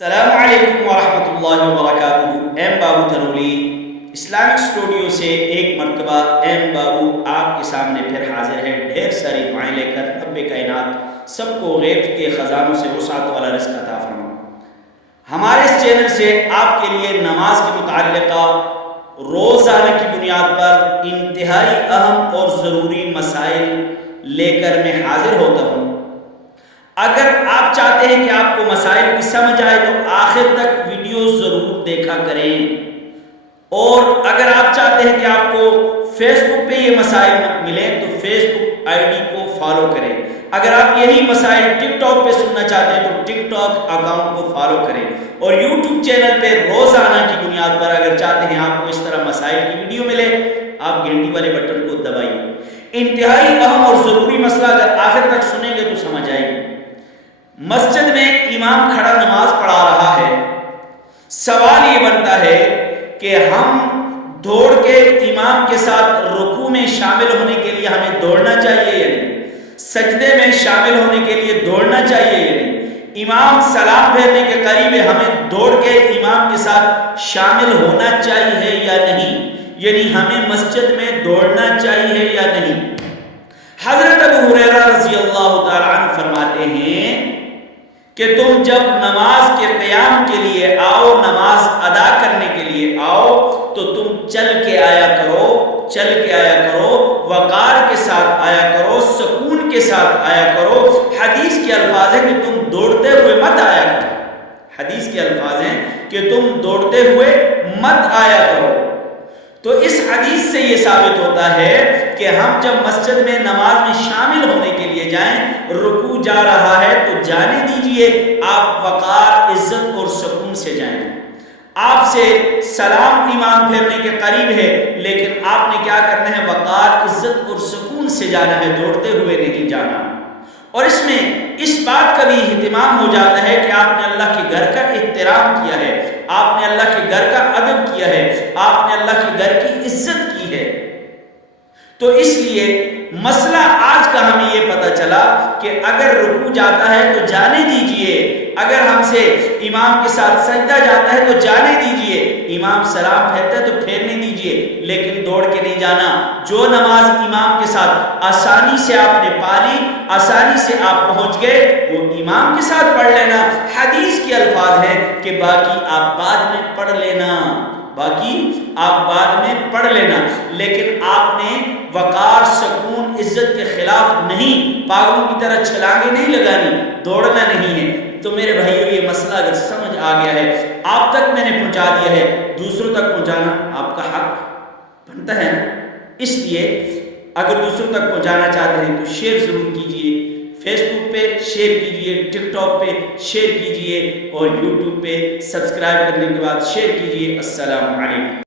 السلام علیکم ورحمۃ اللہ وبرکاتہ۔ ایم بابو تنولی اسلامک اسٹوڈیو سے ایک مرتبہ ایم بابو آپ کے سامنے پھر حاضر ہے، ڈھیر ساری دعائیں لے کر۔ رب کائنات سب کو غیب کے خزانوں سے وسعت والا رزق عطا فرمائے۔ ہمارے اس چینل سے آپ کے لیے نماز کے متعلقہ روزانہ کی بنیاد پر انتہائی اہم اور ضروری مسائل لے کر میں حاضر ہوتا ہوں۔ اگر آپ چاہتے ہیں کہ آپ کو مسائل کی سمجھ آئے تو آخر تک ویڈیو ضرور دیکھا کریں، اور اگر آپ چاہتے ہیں کہ آپ کو فیس بک پہ یہ مسائل ملیں تو فیس بک آئی ڈی کو فالو کریں۔ اگر آپ یہی مسائل ٹک ٹاک پہ سننا چاہتے ہیں تو ٹک ٹاک اکاؤنٹ کو فالو کریں، اور یوٹیوب چینل پہ روزانہ کی بنیاد پر اگر چاہتے ہیں آپ کو اس طرح مسائل کی ویڈیو ملے، آپ گھنٹی والے بٹن کو دبائیے۔ انتہائی اہم اور ضروری مسئلہ اگر آخر تک سنیں گے تو سمجھ آئے گی۔ مسجد میں امام کھڑا نماز پڑھا رہا ہے، سوال یہ بنتا ہے کہ ہم دوڑ کے امام کے ساتھ رکوع میں شامل ہونے کے لیے ہمیں دوڑنا چاہیے یا نہیں، سجدے میں شامل ہونے کے لیے دوڑنا چاہیے یا نہیں، امام سلام پھیرنے کے قریب ہے ہمیں دوڑ کے امام کے ساتھ شامل ہونا چاہیے یا نہیں، یعنی ہمیں مسجد میں دوڑنا چاہیے یا نہیں۔ حضرت ابو ہریرہ رضی اللہ تعالی عنہ فرماتے ہیں کہ تم جب نماز کے قیام کے لیے آؤ، نماز ادا کرنے کے لیے آؤ تو تم چل کے آیا کرو، چل کے آیا کرو، وقار کے ساتھ آیا کرو، سکون کے ساتھ آیا کرو۔ حدیث کے الفاظ ہیں کہ تم دوڑتے ہوئے مت آیا کرو، حدیث کے الفاظ ہیں کہ تم دوڑتے ہوئے مت آیا کرو۔ تو اس حدیث سے یہ ثابت ہوتا ہے کہ ہم جب مسجد میں نماز میں شامل ہونے کے لیے جائیں، رکوع جا رہا ہے تو جانے دیجئے، آپ وقار، عزت اور سکون سے جائیں۔ آپ سے سلام امام پھیرنے کے قریب ہے، لیکن آپ نے کیا کرنا ہے؟ وقار، عزت اور سکون سے جانا ہے، دوڑتے ہوئے نہیں جانا۔ اور اس میں اس بات کا بھی اہتمام ہو جاتا ہے کہ آپ نے اللہ کے گھر کا احترام کیا ہے، آپ نے اللہ کے گھر کا ادب کیا ہے، آپ نے اللہ کے گھر کی عزت کی ہے۔ تو اس لیے مسئلہ آج کا ہمیں یہ پتہ چلا کہ اگر رکوع جاتا ہے تو جانے دیجئے، اگر ہم سے امام کے ساتھ سجدہ جاتا ہے تو جانے دیجئے، امام سلام پھیرتا ہے تو پھیرنے دیجئے، لیکن دوڑ کے نہیں جانا۔ جو نماز امام کے ساتھ آسانی سے آپ نے پالی، آسانی سے آپ پہنچ گئے، وہ امام کے ساتھ پڑھ لینا۔ حدیث کے الفاظ ہیں کہ باقی آپ بعد میں پڑھ لینا، باقی آپ بعد میں پڑھ لینا، لیکن آپ نے وقار، سکون، عزت کے خلاف نہیں، پاگلوں کی طرح چھلانگیں نہیں لگانی، دوڑنا نہیں ہے۔ تو میرے بھائیو، یہ مسئلہ اگر سمجھ آ گیا ہے، آپ تک میں نے پہنچا دیا ہے، دوسروں تک پہنچانا آپ کا حق بنتا ہے نا۔ اس لیے اگر دوسروں تک پہنچانا چاہتے ہیں تو شیئر ضرور کیجئے، فیس بک پہ شیئر کیجئے، ٹک ٹاک پہ شیئر کیجئے، اور یوٹیوب پہ سبسکرائب کرنے کے بعد شیئر کیجئے۔ السلام علیکم۔